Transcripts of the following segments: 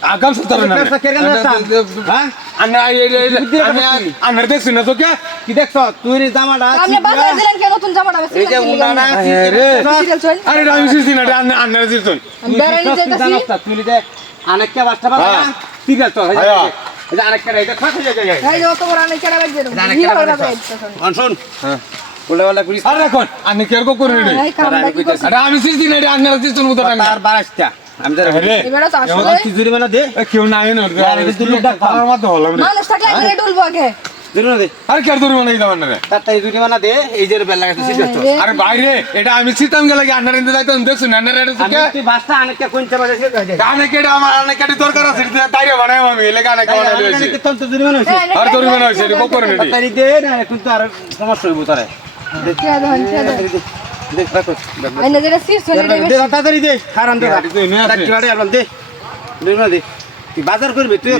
কি দেখে তো আরে নাই আগাম সুতারে না। হ্যাঁ? আন্না আন্নার দেখছি না তো কে কি দেখছ? তুই রে জামাটা আপনি বাজারে দিলেন কেন নতুন জামাটা বেশি এই যে উন্ডানা রে আরে আমি সিসি না আন্নার দিছন আমি বেড়ানি যাইতাছি তুই যে আনেকটা বাস্তা বাজায় হ্যাঁ। ঠিক আছে হ্যাঁ। এই যে আনেকটা এটা খাতে যায় যায় এই যে অত বড় অনেক কেনা লাগবে। কেনা হয়ে লাগবে। অনশুন হ্যাঁ। আরে কো কি আরে আমি সিসি না আন্নার দিছন উদা টাঙ্গা তার বারাসটা। আমি তো এবারে তো আসলে কি জরিমানা দে কেউ নাই না আরে কিন্তু লোক আমার মত হলাম মানুষ থাকলে আমি ডুলবো আগে আরে মানে তাই আরে আমি সিতাম গেলে ইন্দে যাইতাম তুই অনেক কেডি দরকার আছে তাইরে বানাই আমি এলে গানে কেমন হইছে তোর তো জরিমানা হইছে এই, আর মনে আর সমস্যা হইব তারে দেখ রাখো এই নজরে সিস হয়ে দে যাবে তাড়াতাড়ি দে হারাম দে। তাড়াতাড়ি বাড়ি আরাম দে। জরিমানা দে তুই বাজার করবি তুই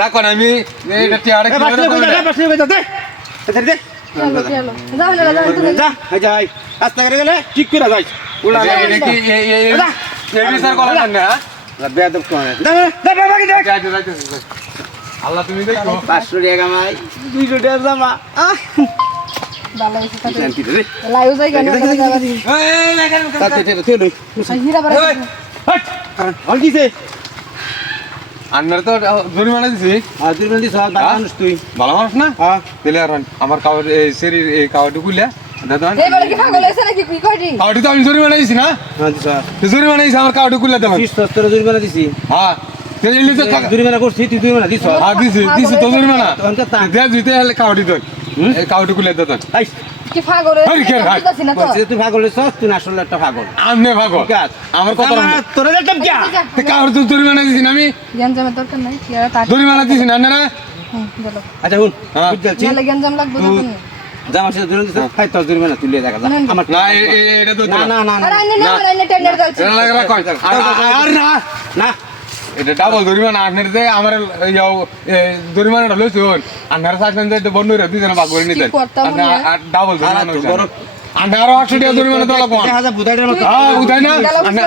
রাখুন আমি। এটা বাসলে কই দে। তাড়াতাড়ি দে। যাও না যাও তুমি যা এই করে গেলে ঠিক করে যাই। উলা এটা কি এই এই এই স্যার কলা না বেয়াদব কোনে। দে দে দে বাকি দে যাইতে যাইতে আল্লাহ তুমি দেখো। পাঁচশো টাকা কামাই দুইশো টাকা জামা। আহ। আন্নার তো জরিমানা দিছি। আর তুই বলদি সব মানুষ তুই। ভালো মানুষ না? হ্যাঁ। দিলে আর আমার এই শরীর এই কাগজটা খুলে দাদা এইবারে কি পাগল হইছে নাকি? কি কইটি কাগজটা তো আমি জরিমানা দিছি না? হ্যাঁ দিছ জরিমানা দিছি আমার কাগজটা খুলে দিলাম জরিমানা দিছি। হ্যাঁ। জরিমানা করছি তুই জরিমানা দিছ। হ্যাঁ দিছি দিছি তো জরিমানা। তখন তো তা দেয়া দিতে হলে কাগজটি দই দিতাম আই কি পাগল তুই পাগল হইছ তুই আসলে একটা পাগল আমনে আছে আমার কথা জামা, দেখতাম কি তো কাগজ তো জরিমানা দিছি আমি গঞ্জামের দরকার নাই তার জরিমানা দিছি না না আচ্ছা শুন হ্যাঁ। নালে গঞ্জাম লাগবে তুই জামা সেটা জরিমানা দিছ খাই তোর জরিমানা তুই লিয়ে দেখা আমার না এ- এ- এটা তো না না না আর না না টেন্ডার চলছে এটা লাগে রাখো আর- আর না না এটা ডাবল জরিমানা আপনার যে আমার ইয়াও জরিমানাটা লইছে হন। আন্ধার সাকলেন যে বন্ধু রে দুজনে ভাগ করে নিতেন। হয়? ডাবল জরিমানা আর হইছে। বড়- আন্ধার আরও আটশো টাকা জরিমানা তো লাগবো। দেখা যা বুধাইটার মতো। হ্যাঁ উঠাই না? গেলাম আন্ধার